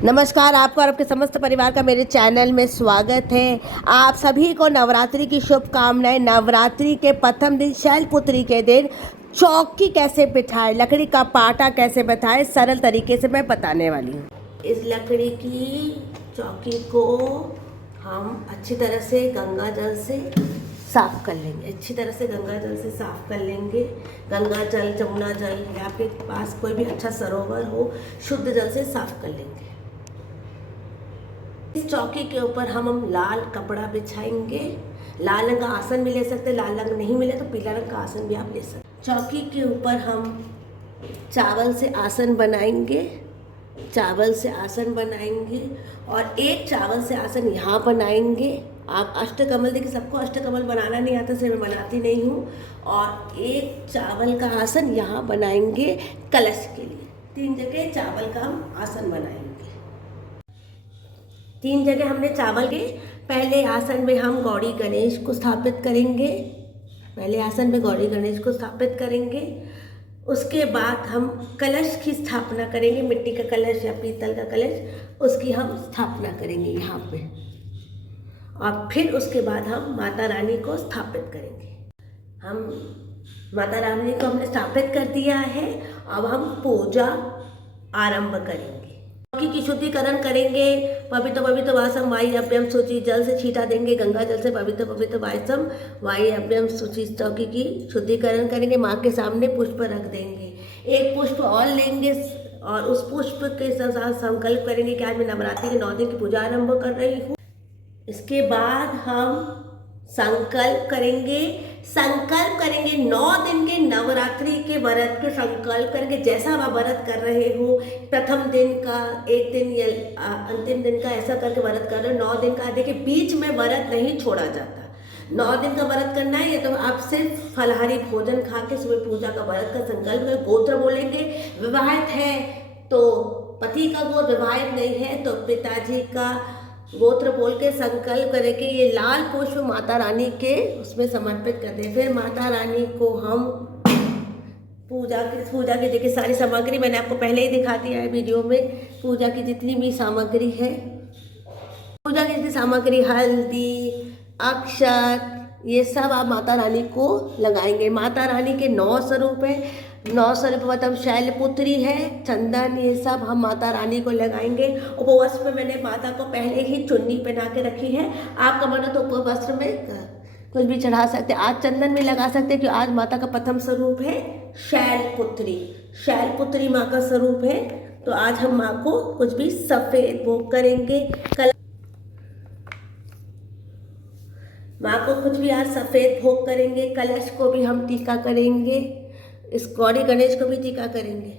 नमस्कार, आपको और आपके समस्त परिवार का मेरे चैनल में स्वागत है। आप सभी को नवरात्रि की शुभकामनाएं। नवरात्रि के प्रथम दिन शैलपुत्री के दिन चौकी कैसे बिठाएं, लकड़ी का पाटा कैसे बिठाएं, सरल तरीके से मैं बताने वाली हूँ। इस लकड़ी की चौकी को हम अच्छी तरह से गंगा जल से साफ़ कर लेंगे। अच्छी तरह से गंगा जल से साफ़ कर लेंगे। गंगा जल, जमुना जल या आपके पास कोई भी अच्छा सरोवर हो, शुद्ध जल से साफ़ कर लेंगे। इस चौकी के ऊपर हम लाल कपड़ा बिछाएंगे। लाल रंग का आसन भी ले सकते हैं, लाल रंग नहीं मिले तो पीला रंग का आसन भी आप ले सकते हैं। चौकी के ऊपर हम चावल से आसन बनाएंगे। चावल से आसन बनाएंगे और एक चावल से आसन यहाँ बनाएंगे। आप अष्टकमल, देखिए सबको अष्टकमल बनाना नहीं आता, सिर्फ मैं बनाती नहीं हूँ। और एक चावल का आसन यहाँ बनाएंगे कलश के लिए। 3 जगह चावल का हम आसन बनाएंगे। 3 जगह हमने चावल के पहले आसन में हम गौरी गणेश को स्थापित करेंगे। पहले आसन में गौरी गणेश को स्थापित करेंगे। उसके बाद हम कलश की स्थापना करेंगे। मिट्टी का कलश या पीतल का कलश, उसकी हम स्थापना करेंगे यहाँ पे। और फिर उसके बाद हम माता रानी को स्थापित करेंगे। हम माता रानी को हमने स्थापित कर दिया है। अब हम पूजा आरंभ करेंगे। चौकी की शुद्धिकरण करेंगे। पवित्र पवित्र वासम वायु अभ्यम शुचि, जल से छीटा देंगे। गंगा जल से पवित्र पवित्र वासम वायु अभ्यम शुचि, चौकी की शुद्धिकरण करेंगे। माँ के सामने पुष्प रख देंगे। एक पुष्प और लेंगे और उस पुष्प के साथ संकल्प करेंगे कि आज मैं नवरात्रि के 9 दिन की पूजा आरंभ कर रही हूँ। इसके बाद हम संकल्प करेंगे 9 दिन के नवरात्रि के व्रत के संकल्प करेंगे। जैसा आप व्रत कर रहे हो, प्रथम दिन का, एक दिन या अंतिम दिन का, ऐसा करके व्रत कर रहे हो। 9 दिन का, देखिए बीच में व्रत नहीं छोड़ा जाता। 9 दिन का व्रत करना है, ये तो आप सिर्फ फलाहारी भोजन खा के सुबह पूजा का व्रत का संकल्प करें। गोत्र बोलेंगे। विवाहित है तो पति का गोत्र, विवाहित नहीं है तो पिताजी का गोत्र बोल के संकल्प करें कि ये लाल पुष्प माता रानी के उसमें समर्पित कर दें। फिर माता रानी को हम पूजा की देखिए सारी सामग्री मैंने आपको पहले ही दिखा दिया है वीडियो में। पूजा की जितनी भी सामग्री है, पूजा की जितनी सामग्री, हल्दी, अक्षत, ये सब आप माता रानी को लगाएंगे। माता रानी के 9 स्वरूप हैं। 9 स्वरूप मतलब शैलपुत्री है, चंदन, ये सब हम माता रानी को लगाएंगे। उपवस्त्र में मैंने माता को पहले ही चुन्नी पहना के रखी है। आपका मन हो तो उपवस्त्र में कुछ भी चढ़ा सकते हैं। आज चंदन में लगा सकते हैं, क्योंकि आज माता का प्रथम स्वरूप है शैलपुत्री। शैलपुत्री माँ का स्वरूप है, तो आज हम माँ को कुछ भी सफ़ेद भोग करेंगे। माँ को कुछ भी आज सफ़ेद भोग करेंगे। कलश को भी हम टीका करेंगे। इस गौरी गणेश को भी टीका करेंगे।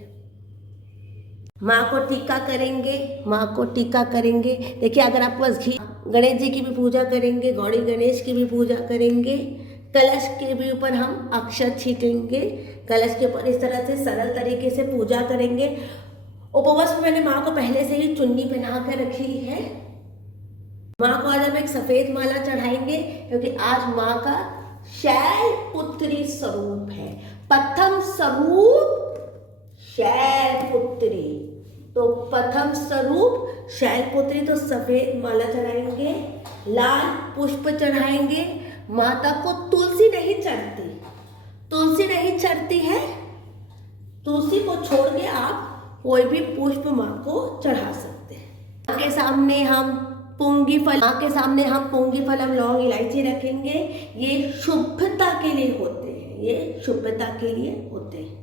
माँ को टीका करेंगे। माँ को टीका करेंगे। देखिए अगर आपके पास घी, गणेश जी की भी पूजा करेंगे, गौरी गणेश की भी पूजा करेंगे। कलश के भी ऊपर हम अक्षत छीटेंगे। कलश के ऊपर इस तरह से सरल तरीके से पूजा करेंगे। उपवास में मैंने माँ को पहले से ही चुन्नी पहना कर रखी है। माँ को आज हम एक सफ़ेद माला चढ़ाएंगे, क्योंकि आज माँ का शैलपुत्री स्वरूप है। प्रथम स्वरूप शैलपुत्री, तो प्रथम स्वरूप शैलपुत्री, तो सफ़ेद माला चढ़ाएंगे, लाल पुष्प चढ़ाएंगे। माता को तुलसी नहीं चढ़ती, तुलसी नहीं चढ़ती है। तुलसी को छोड़ के आप कोई भी पुष्प माँ को चढ़ा सकते हैं। माँ के सामने हम पुंगी फल, माँ के सामने हम पुंगी फल, हम लौंग इलायची रखेंगे। ये शुभता के लिए होते हैं, ये शुभता के लिए होते हैं।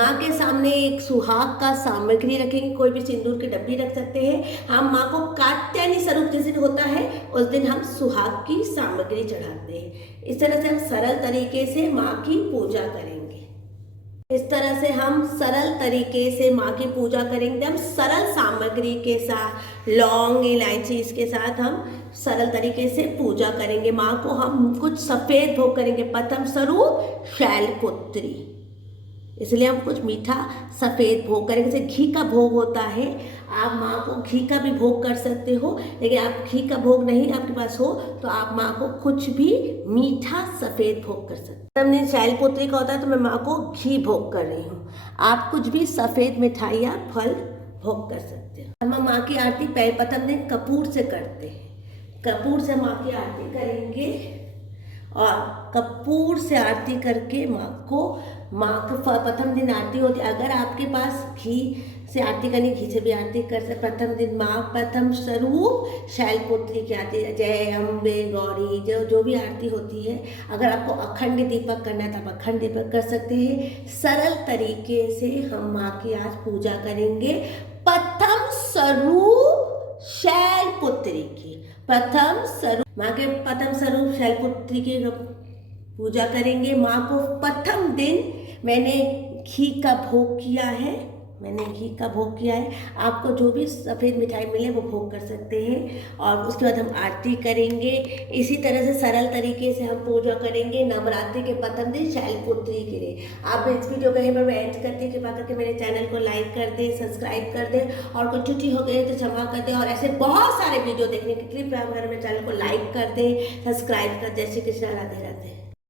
माँ के सामने एक सुहाग का सामग्री रखेंगे। कोई भी सिंदूर की डब्बी रख सकते हैं। हम माँ को कात्यायनी स्वरूप जिस दिन होता है उस दिन हम सुहाग की सामग्री चढ़ाते हैं। इस तरह से हम सरल तरीके से माँ की पूजा करेंगे। इस तरह से हम सरल तरीके से माँ की पूजा करेंगे। हम सरल सामग्री के साथ, लौंग इलायची, इसके साथ हम सरल तरीके से पूजा करेंगे। माँ को हम कुछ सफ़ेद भोग करेंगे। प्रथम स्वरूप शैलपुत्री, इसलिए हम कुछ मीठा सफ़ेद भोग करेंगे। जैसे घी का भोग होता है, आप माँ को घी का भी भोग कर सकते हो, लेकिन आप घी का भोग नहीं आपके पास हो तो आप माँ को कुछ भी मीठा सफ़ेद भोग कर सकते हो। हमने शैलपुत्री का होता है तो मैं माँ को घी भोग कर रही हूँ। आप कुछ भी सफ़ेद मिठाइयाँ, फल भोग कर सकते हो। हम माँ की आरती प्रथम दिन कपूर से करते हैं। कपूर से माँ की आरती करेंगे और कपूर से आरती करके माँ का प्रथम दिन आरती होती है। अगर आपके पास घी से आरती करनी, घी से भी आरती कर सकते। प्रथम दिन माँ प्रथम स्वरूप शैलपुत्री की आरती, जय अम्बे गौरी, जो भी आरती होती है। अगर आपको अखंड दीपक करना है तो आप अखंड दीपक कर सकते हैं। सरल तरीके से हम माँ की आज पूजा करेंगे प्रथम स्वरूप शैलपुत्री की। प्रथम स्वरूप माँ के प्रथम स्वरूप शैलपुत्री की पूजा करेंगे। माँ को प्रथम दिन मैंने घी का भोग किया है, आपको जो भी सफ़ेद मिठाई मिले वो भोग कर सकते हैं। और उसके बाद हम आरती करेंगे। इसी तरह से सरल तरीके से हम पूजा करेंगे नवरात्रि के प्रथम दिन शैलपुत्री के लिए। आप इस वीडियो को यहीं पर मैं एंड करती हूँ। कृपा करके मेरे चैनल को लाइक कर दें, सब्सक्राइब कर दें, और कोई त्रुटि हो गई तो क्षमा कर दें। और ऐसे बहुत सारे वीडियो देखने के लिए कृपया मेरे चैनल को लाइक कर दें, सब्सक्राइब कर दें। जय श्री कृष्ण, राधे राधे।